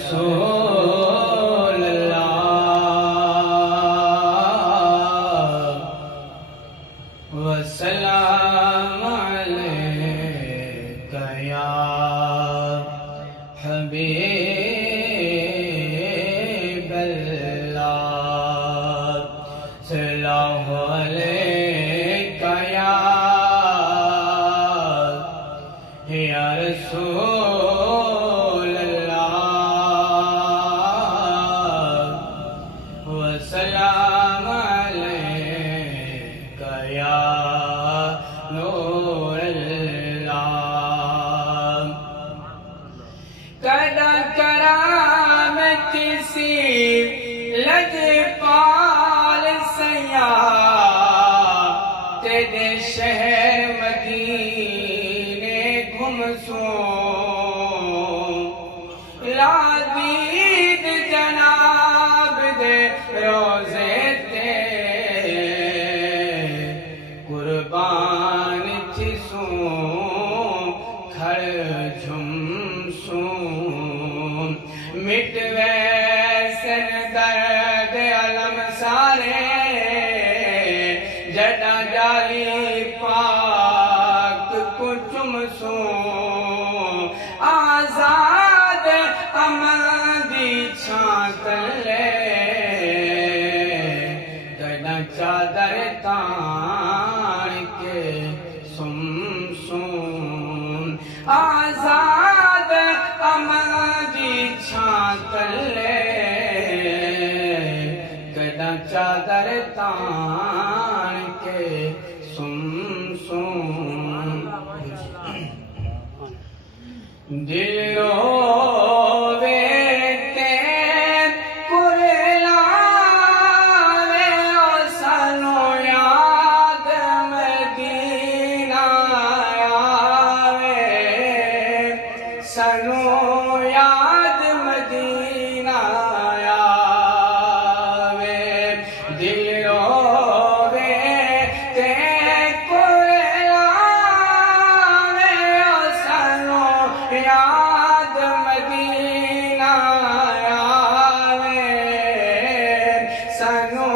रसूल अल्लाह वसलाम अलैका या हबीब अल्लाह सल्लल्लाहु अलैका या रसूल अल्लाह वसलाम अलैका या नूर अल्लाह। कदा कराम किसी लजपाल सैया तेरे शहर मदीने घुमसूं लादीद जनाब दे रोज़े ते कुर्बान थिसूं खड़ झुमसूं मिटवे सन दर्द अलम सारे जदा जाली पाक को चुमसूं आजाद अमदी छातले गदा चादर तान के सुमसूं आजाद अमदी छातले गदा चादर तान के सुमसूं दिल रोवे ते कुरलावे ओ सानू याद मदीना आवे सानू याद मदीना आवे दिल रोवे ते कुरलावे ओ सानू याद मदीना आवे सानू